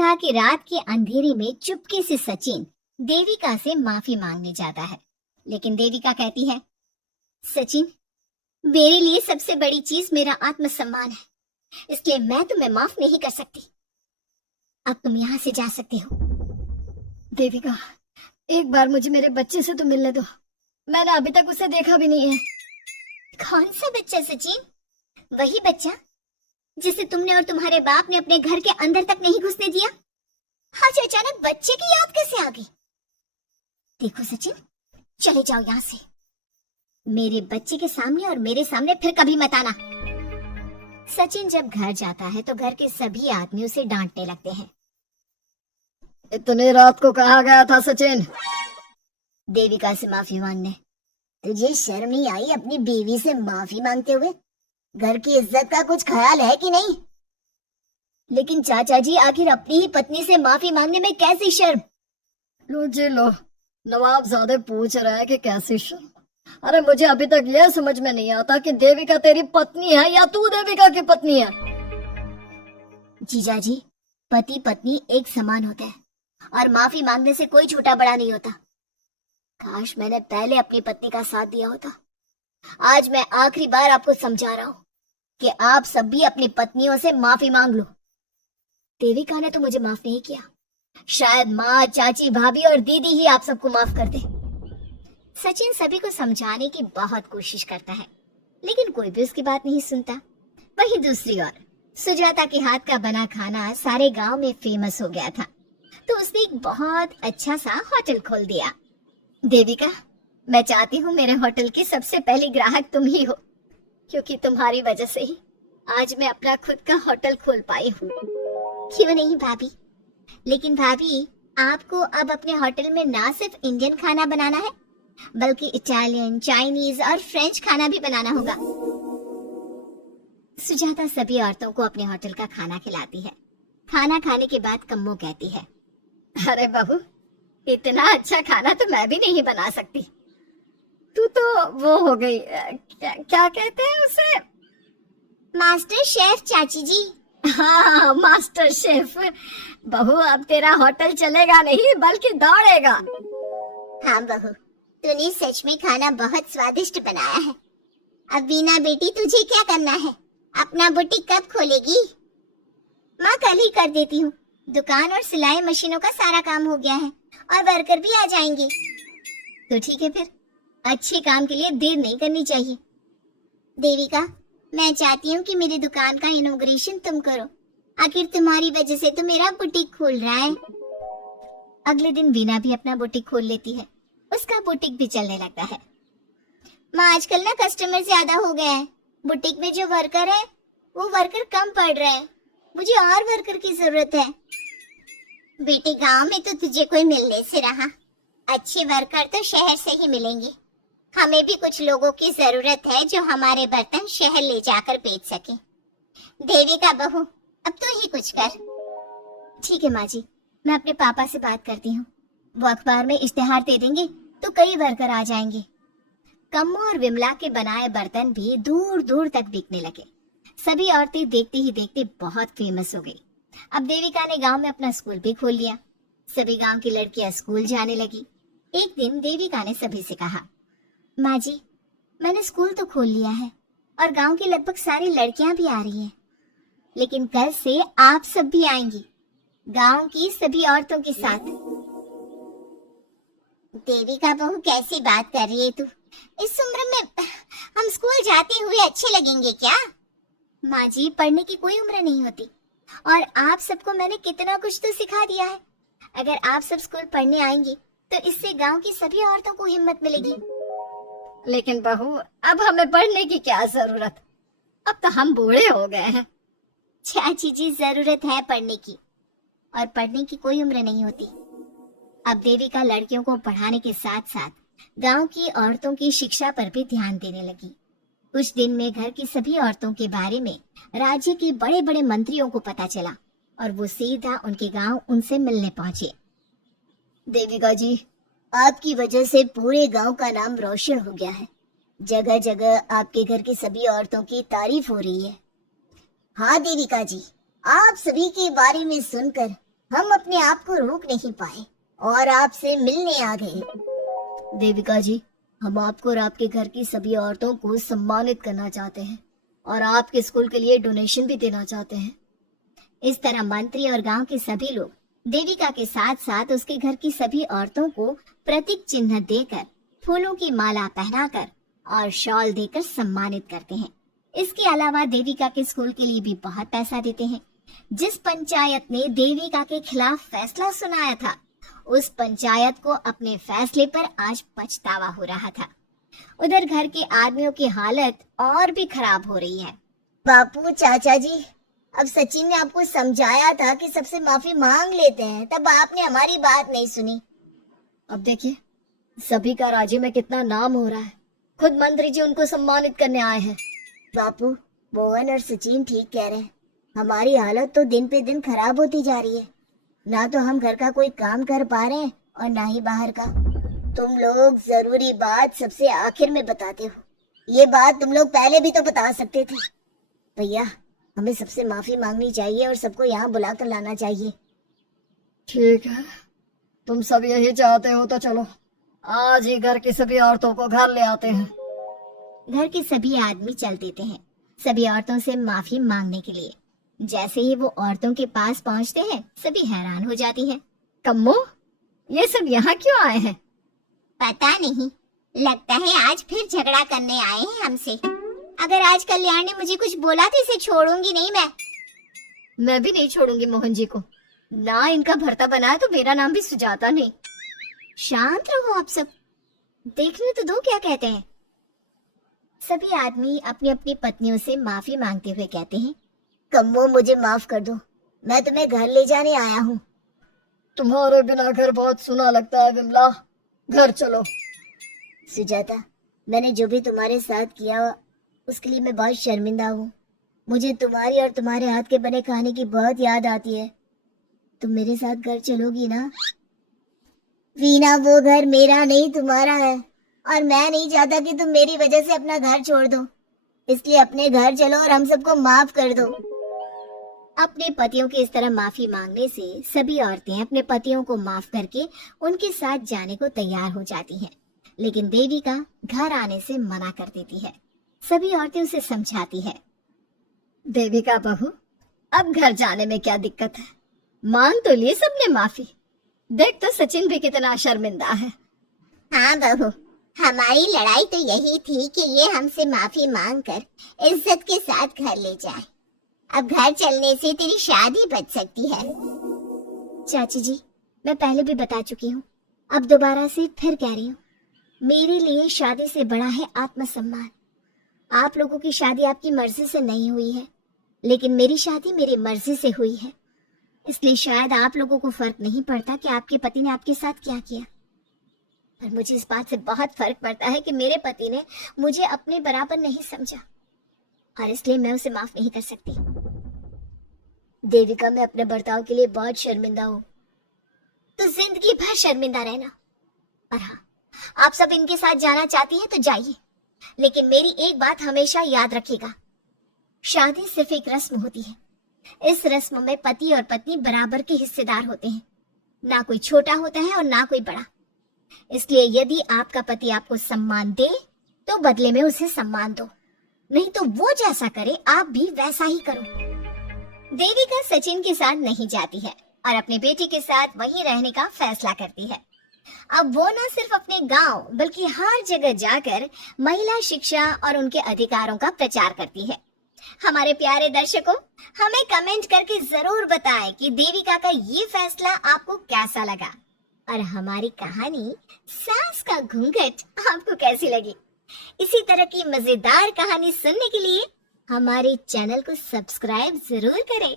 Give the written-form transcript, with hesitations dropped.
कहा कि रात के अंधेरे में चुपके से सचिन देविका से माफी मांगने जाता है, लेकिन देविका कहती है, सचिन, मेरे लिए सबसे बड़ी चीज मेरा आत्मसम्मान है, इसलिए मैं तुम्हें माफ नहीं कर सकती। अब तुम यहाँ से जा सकते हो। देविका, एक बार मुझे मेरे बच्चे से तो मिलने दो, मैंने अभी तक उसे देखा भी नहीं है। कौन सा बच्चा सचिन? वही बच्चा जिसे तुमने और तुम्हारे बाप ने अपने घर के अंदर तक नहीं घुसने दिया। आज अचानक बच्चे की याद कैसे आ गई? देखो सचिन, चले जाओ यहाँ से। मेरे बच्चे के सामने और मेरे सामने फिर कभी मत आना। सचिन जब घर जाता है तो घर के सभी आदमी उसे डांटने लगते हैं। इतने रात को कहाँ गया था सचिन? देविका से माफी मांगने। तुझे शर्म नहीं आई अपनी बीवी से माफी मांगते हुए? घर की इज्जत का कुछ ख्याल है कि नहीं? लेकिन चाचा जी, आखिर अपनी ही पत्नी से माफी मांगने में कैसी शर्म? लो जी लो, नवाबजादे पूछ रहे हैं कि कैसी शर्म। अरे मुझे अभी तक यह समझ में नहीं आता कि देविका तेरी पत्नी है या तू देविका की पत्नी है। जीजा जी, पति पत्नी एक समान होते हैं और माफी मांगने से कोई छोटा बड़ा नहीं होता। काश मैंने पहले अपनी पत्नी का साथ दिया होता। आज मैं आखिरी बार आपको समझा रहा हूँ कि आप सब भी अपनी पत्नियों से माफी मांग लो। देविका ने तो मुझे माफ नहीं किया, शायद माँ, चाची, भाभी और दीदी ही आप सबको माफ कर दे। सचिन सभी को समझाने की बहुत कोशिश करता है, लेकिन कोई भी उसकी बात नहीं सुनता। वहीं दूसरी ओर सुजाता के हाथ का बना खाना सारे गांव में फेमस हो गया था, तो उसने एक बहुत अच्छा सा होटल खोल दिया। देविका, मैं चाहती हूँ मेरे होटल की सबसे पहली ग्राहक तुम ही हो, क्योंकि तुम्हारी वजह से ही आज मैं अपना खुद का होटल खोल पाई हूँ। क्यों नहीं भाभी? लेकिन भाभी, आपको अब अपने होटल में ना सिर्फ इंडियन खाना बनाना है, बल्कि इटालियन, चाइनीज और फ्रेंच खाना भी बनाना होगा। सुजाता सभी औरतों को अपने होटल का खाना खिलाती है। खाना खाने के बाद कम्मो कहती है, अरे बहू, इतना अच्छा खाना तो मैं भी नहीं बना सकती। तू तो वो हो गई, क्या कहते हैं उसे? मास्टर शेफ चाची जी। हाँ, मास्टर शेफ। बहू, अब तेरा होटल चलेगा नहीं बल्कि दौड़ेगा। हाँ बहू, तूने सच में खाना बहुत स्वादिष्ट बनाया है। अब बीना बेटी, तुझे क्या करना है? अपना बुटीक कब खोलेगी? माँ, कल ही कर देती हूँ। दुकान और सिलाई मशीनों का सारा काम हो गया है और वर्कर भी आ जाएंगे। तो ठीक है, फिर अच्छे काम के लिए देर नहीं करनी चाहिए। देविका, मैं चाहती हूँ कि मेरी दुकान का इनॉग्रेशन तुम करो। आखिर तुम्हारी वजह से तो मेरा बुटीक खुल रहा है। अगले दिन वीना भी अपना बुटीक खोल लेती है। उसका बुटीक भी चलने लगता है। माँ, आजकल ना कस्टमर ज्यादा हो गए हैं। बुटीक में जो वर्कर है वो वर्कर कम पड़ रहे हैं। मुझे और वर्कर की जरूरत है। बेटे, गांव में तो तुझे कोई मिलने से रहा। अच्छे वर्कर तो शहर से ही मिलेंगे। हमें भी कुछ लोगों की जरूरत है जो हमारे बर्तन शहर ले जाकर बेच सके। देविका बहू, अब तो ही कुछ कर। ठीक है माँ जी, मैं अपने पापा से बात करती हूँ। वो अखबार में इश्तेहार दे देंगे तो कई वर्कर आ जाएंगे। कम्मो और विमला के बनाए बर्तन भी दूर दूर तक बिकने लगे। सभी औरतें देखते ही देखते बहुत फेमस हो गई। अब देविका ने गांव में अपना स्कूल भी खोल लिया। सभी गांव की लड़कियां स्कूल जाने लगी। एक दिन देविका ने सभी से कहा, माँ जी, मैंने स्कूल तो खोल लिया है और गांव की लगभग सारी लड़कियां भी आ रही हैं, लेकिन कल से आप सब भी आएंगी, गांव की सभी औरतों के साथ। देविका बहू, कैसी बात कर रही है तू? इस उम्र में हम स्कूल जाते हुए अच्छे लगेंगे क्या? माँ जी, पढ़ने की कोई उम्र नहीं होती और आप सबको मैंने कितना कुछ तो सिखा दिया है। अगर आप सब स्कूल पढ़ने आएंगी तो इससे गांव की सभी औरतों को हिम्मत मिलेगी। लेकिन बहू, अब हमें पढ़ने की क्या जरूरत? अब तो हम बूढ़े हो गए हैं। चाची जी, जरूरत है पढ़ने की, और पढ़ने की कोई उम्र नहीं होती। अब देविका लड़कियों को पढ़ाने के साथ साथ गांव की औरतों की शिक्षा पर भी ध्यान देने लगी। कुछ दिन में घर की सभी औरतों के बारे में राज्य के बड़े बड़े मंत्रियों को पता चला और वो सीधा उनके गांव उनसे मिलने पहुंचे। देविका जी, आपकी वजह से पूरे गांव का नाम रोशन हो गया है। जगह जगह आपके घर की सभी औरतों की तारीफ हो रही है। हाँ देविका जी, आप सभी के बारे में सुनकर हम अपने आप को रोक नहीं पाए और आपसे मिलने आ गए। देविका जी, हम आपको और आपके घर की सभी औरतों को सम्मानित करना चाहते हैं और आपके स्कूल के लिए डोनेशन भी देना चाहते हैं। इस तरह मंत्री और गांव के सभी लोग देविका के साथ साथ उसके घर की सभी औरतों को प्रतीक चिन्ह देकर, फूलों की माला पहनाकर और शॉल देकर सम्मानित करते हैं। इसके अलावा देविका के स्कूल के लिए भी बहुत पैसा देते हैं। जिस पंचायत ने देविका के खिलाफ फैसला सुनाया था, उस पंचायत को अपने फैसले पर आज पछतावा हो रहा था। उधर घर के आदमियों की हालत और भी खराब हो रही है। बापू, चाचा जी, अब सचिन ने आपको समझाया था कि सबसे माफी मांग लेते हैं, तब आपने हमारी बात नहीं सुनी। अब देखिए, सभी का राज्य में कितना नाम हो रहा है। खुद मंत्री जी उनको सम्मानित करने आए हैं। बापू, मोहन और सचिन ठीक कह रहे हैं। हमारी हालत तो दिन पे दिन खराब होती जा रही है। ना तो हम घर का कोई काम कर पा रहे हैं और ना ही बाहर का। तुम लोग जरूरी बात सबसे आखिर में बताते हो। ये बात तुम लोग पहले भी तो बता सकते थे। भैया, हमें सबसे माफी मांगनी चाहिए और सबको यहाँ बुलाकर लाना चाहिए। ठीक है, तुम सब यही चाहते हो तो चलो, आज ही घर की सभी औरतों को घर ले आते हैं। घर के सभी आदमी चल देते हैं सभी औरतों से माफी मांगने के लिए। जैसे ही वो औरतों के पास पहुंचते हैं, सभी हैरान हो जाती हैं। कम्मो, ये सब यहाँ क्यों आए हैं? पता नहीं, लगता है आज फिर झगड़ा करने आए हैं हमसे। अगर आज कल्याण ने मुझे कुछ बोला तो इसे छोड़ूंगी नहीं मैं भी नहीं छोड़ूंगी मोहन जी को। ना इनका भरता बनाया तो मेरा नाम भी सुजाता नहीं। शांत रहो आप सब, देखने तो दो क्या कहते हैं। सभी आदमी अपनी अपनी पत्नियों से माफी मांगते हुए कहते हैं, कम्मो, मुझे माफ कर दो, मैं तुम्हें घर ले जाने आया हूँ। तुम्हारे बिना घर बहुत सुना लगता है विमला, घर चलो। सुजाता, मैंने जो भी तुम्हारे साथ किया उसके लिए मैं बहुत शर्मिंदा हूँ। मुझे तुम्हारी और तुम्हारे हाथ के बने खाने की बहुत याद आती है। तुम मेरे साथ घर चलोगी ना? वीना, वो घर मेरा नहीं तुम्हारा है और मैं नहीं चाहता कि तुम मेरी वजह से अपना घर छोड़ दो। इसलिए अपने घर चलो और हम सबको माफ कर दो। अपने पतियों की इस तरह माफी मांगने से सभी औरतें अपने पतियों को माफ करके उनके साथ जाने को तैयार हो जाती हैं। लेकिन देविका घर आने से मना कर देती है। सभी औरतें उसे समझाती है, देविका बहू, अब घर जाने में क्या दिक्कत है? मांग तो लिए सबने माफी। देख तो सचिन भी कितना शर्मिंदा है। हाँ बहू, हमारी लड़ाई तो यही थी कि ये हमसे माफी मांगकर इज्जत के साथ घर ले जाए। अब घर चलने से तेरी शादी बच सकती है। चाची जी, मैं पहले भी बता चुकी हूँ, अब दोबारा से फिर कह रही हूँ, मेरे लिए शादी से बड़ा है आत्मसम्मान। आप लोगों की शादी आपकी मर्जी से नहीं हुई है, लेकिन मेरी शादी मेरी मर्जी से हुई है। इसलिए शायद आप लोगों को फर्क नहीं पड़ता कि आपके पति ने आपके साथ क्या किया, पर मुझे इस बात से बहुत फर्क पड़ता है कि मेरे पति ने मुझे अपने बराबर नहीं समझा और इसलिए मैं उसे माफ नहीं कर सकती। देविका, मैं अपने बर्ताव के लिए बहुत शर्मिंदा हूँ। तो जिंदगी भर शर्मिंदा रहना। और हाँ, आप सब इनके साथ जाना चाहती हैं तो जाइए, लेकिन मेरी एक बात हमेशा याद रखिएगा, शादी सिर्फ एक रस्म होती है। इस रस्म में पति और पत्नी बराबर के हिस्सेदार होते हैं, ना कोई छोटा होता है और ना कोई बड़ा। इसलिए यदि आपका पति आपको सम्मान दे तो बदले में उसे सम्मान दो, नहीं तो वो जैसा करे आप भी वैसा ही करो। देविका सचिन के साथ नहीं जाती है और अपने बेटी के साथ वहीं रहने का फैसला करती है। अब वो न सिर्फ अपने गांव बल्कि हर जगह जाकर महिला शिक्षा और उनके अधिकारों का प्रचार करती है। हमारे प्यारे दर्शकों, हमें कमेंट करके जरूर बताएं कि देविका का ये फैसला आपको कैसा लगा और हमारी कहानी सास का घूंघट आपको कैसी लगी। इसी तरह की मजेदार कहानी सुनने के लिए हमारे चैनल को सब्सक्राइब जरूर करें।